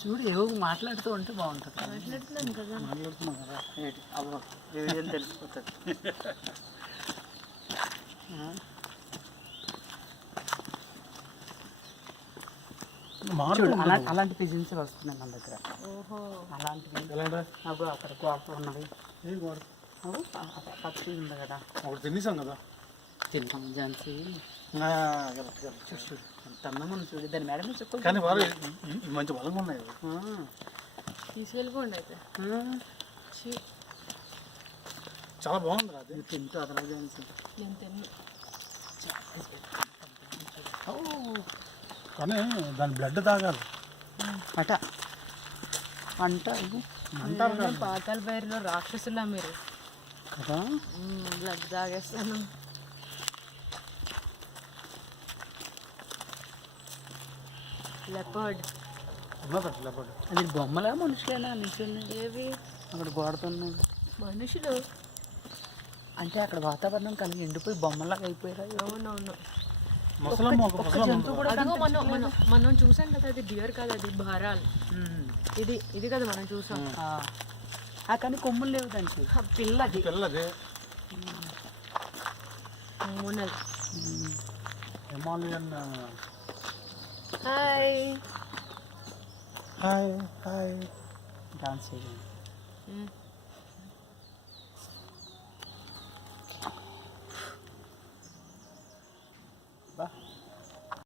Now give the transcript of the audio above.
చూడు ఏవో మాట్లాడుతూ ఉంటే బాగుంటుంది. మాట్లాడుతున్నాం కదా అవ్వ ఏం తెలిసిపోతుంది. చూడు అలాంటి పిజన్స్ వస్తున్నాయి మన దగ్గర. అలాంటివి అప్పుడు అక్కడ గోప ఉన్నవి పచ్చి ఉంది కదా, ఒకటి తినేసాం కదా, తిన్నాం ఝాన్సీ. చూడు ఎంత అందంగా ఉంది చూడు. దాని మేడం చెప్పు కానీ మంచి బలంగా ఉన్నాయి. తీసుకెళ్ళిపోండి అయితే. చాలా బాగుంది. అది తింటూ అదలా ఝాన్సీ. నేను తిన్నా కానీ దాని బ్లడ్ తాగాలి అట అంటారు. పాతాల బైరులో రాక్షసులా మీరు కదా. బ్లడ్ తాగేస్తాను. లెపర్డ్ అది బొమ్మలా మనుషులేనా నిల్చున్నాయి? ఏవి అక్కడ గోడతున్నాయి మనుషులు. అంటే అక్కడ వాతావరణం కలిగి ఎండిపోయి బొమ్మలాగా అయిపోయారా? అవునవును. జంతువు కూడా అదిగో మనం చూసాం కదా, అది డియర్ కాదు, అది భారాలు. ఇది కదా మనం చూసాం. కానీ కొమ్ములు లేవు దానికి. పిల్లది పిల్లది monal. Himalayan. Hi hi hi dance చేయండి.